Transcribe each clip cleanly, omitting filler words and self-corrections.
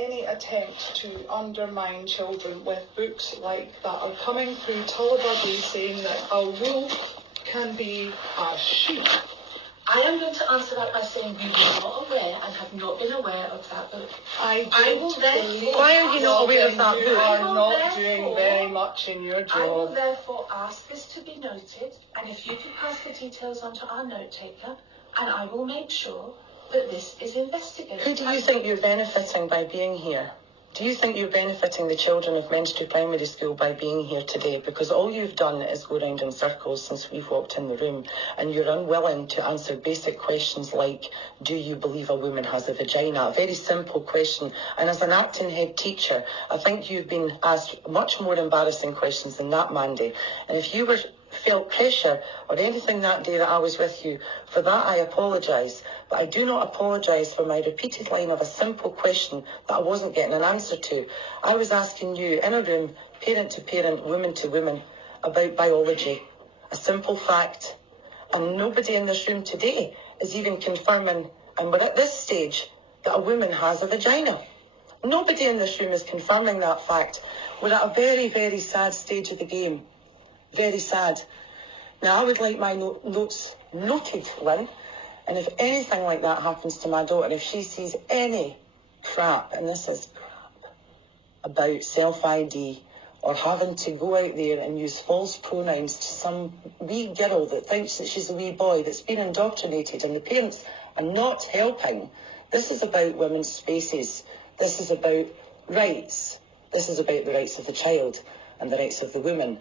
any attempt to undermine children with books like that are coming through Tullibardine saying that a wolf can be a sheep. I am going to answer that by saying we were not aware and have not been aware of that book. Why are you not aware of that book? You are not doing very much in your job. I will therefore ask this to be noted, and if you could pass the details on to our note taker, and I will make sure that this is investigated. Who do you think you're benefiting by being here? Do you think you're benefiting the children of Menstrie Primary School by being here today? Because all you've done is go round in circles since we've walked in the room, and you're unwilling to answer basic questions like, do you believe a woman has a vagina? A very simple question. And as an acting head teacher, I think you've been asked much more embarrassing questions than that, Mandy. And if you felt pressure or anything that day that I was with you, for that I apologise. But I do not apologise for my repeated line of a simple question that I wasn't getting an answer to. I was asking you in a room, parent to parent, woman to woman, about biology. A simple fact. And nobody in this room today is even confirming, and we're at this stage, that a woman has a vagina. Nobody in this room is confirming that fact. We're at a very, very sad stage of the game. Very sad. Now, I would like my notes noted, Lynn, and if anything like that happens to my daughter, if she sees any crap, and this is crap, about self-ID or having to go out there and use false pronouns to some wee girl that thinks that she's a wee boy that's been indoctrinated and the parents are not helping. This is about women's spaces. This is about rights. This is about the rights of the child and the rights of the woman.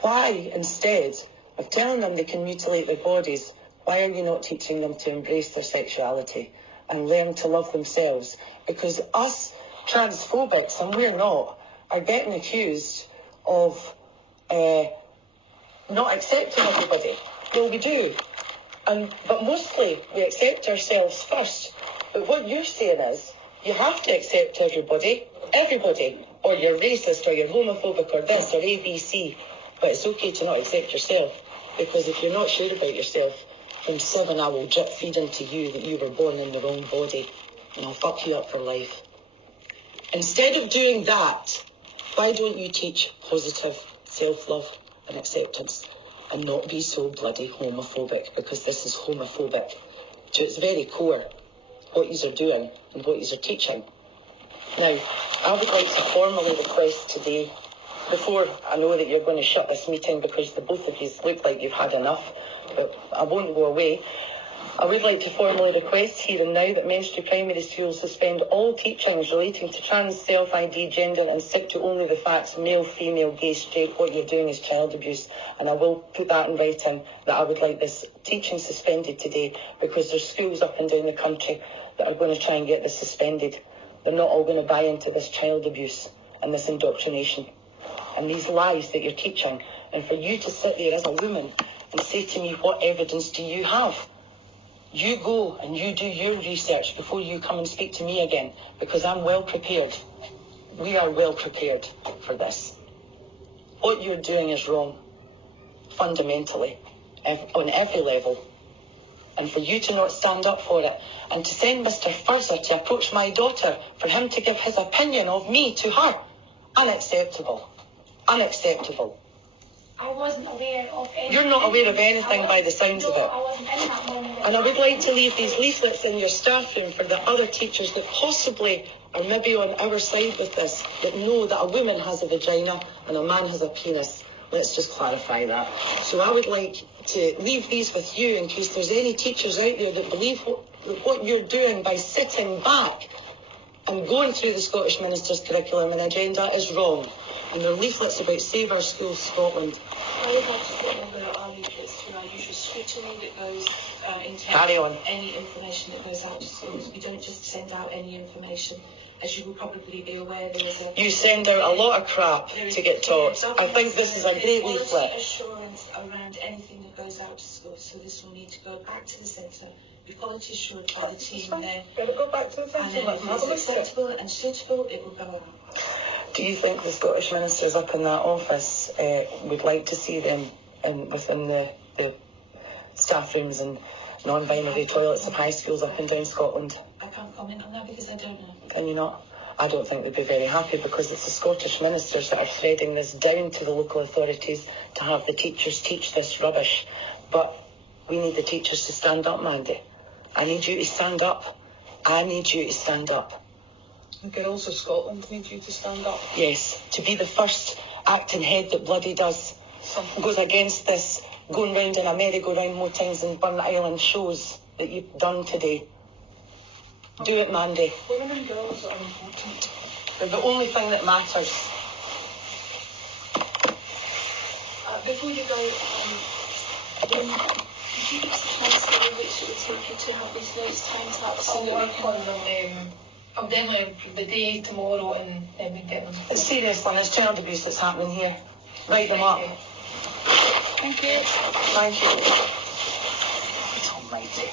Why, instead of telling them they can mutilate their bodies, why are you not teaching them to embrace their sexuality and learn to love themselves? Because us transphobics, and we're not, are getting accused of not accepting everybody. Well, we do. But mostly we accept ourselves first. But what you're saying is, you have to accept everybody, or you're racist, or you're homophobic, or this, or ABC. But it's okay to not accept yourself, because if you're not sure about yourself, from 7 I will drip feed into you that you were born in the wrong body, and I'll fuck you up for life. Instead of doing that, why don't you teach positive self-love and acceptance and not be so bloody homophobic, because this is homophobic to its very core, what yous are doing and what yous are teaching. Now, I would like to formally request today, before I know that you're going to shut this meeting because the both of you look like you've had enough, but I won't go away. I would like to formally request here and now that Menstrie Primary School suspend all teachings relating to trans, self-ID, gender and stick to only the facts, male, female, gay, straight. What you're doing is child abuse, and I will put that in writing that I would like this teaching suspended today, because there's schools up and down the country that are going to try and get this suspended. They're not all going to buy into this child abuse and this indoctrination and these lies that you're teaching. And for you to sit there as a woman and say to me, what evidence do you have? You go and you do your research before you come and speak to me again, because I'm well prepared. We are well prepared for this. What you're doing is wrong, fundamentally, on every level. And for you to not stand up for it, and to send Mr. Furzer to approach my daughter for him to give his opinion of me to her, unacceptable. Unacceptable. I wasn't aware of anything. You're not aware of anything by the sounds of it. I wasn't in that moment. And I would like to leave these leaflets in your staff room for the other teachers that possibly are maybe on our side with this, that know that a woman has a vagina and a man has a penis. Let's just clarify that. So I would like to leave these with you in case there's any teachers out there that believe what you're doing by sitting back and going through the Scottish Minister's curriculum and agenda is wrong. And there are leaflets about Save Our Schools Scotland. I would like to put on our leaflets through our usual scrutiny that goes into any information that goes out to schools. We don't just send out any information. As you will probably be aware, there is a... You send out a lot of crap to get taught. I think this is a great leaflet. Quality assurance around anything that goes out to schools, so this will need to go back to the centre, be quality assured by the team there. Better go back to the centre. And then if it's acceptable and suitable, it will go out. Do you think the Scottish ministers up in that office would like to see them within the staff rooms and non-binary toilets of high schools up and down Scotland? I can't comment on that because I don't know. Can you not? I don't think they'd be very happy, because it's the Scottish ministers that are threading this down to the local authorities to have the teachers teach this rubbish. But we need the teachers to stand up, Mandy. I need you to stand up. I need you to stand up. The girls of Scotland need you to stand up. Yes, to be the first acting head that bloody goes against this going round in a merry-go-round motings and Burn Island shows that you've done today. Do it, Mandy. Women and girls are important. They're the only thing that matters. Before you go, could you give us a chance to know which it would take you to have these notes timed up so that we can... I'm definitely the day tomorrow, and then we get them. It's serious, there's child abuse that's happening here. Write them up. Thank you. Thank you. It's almighty.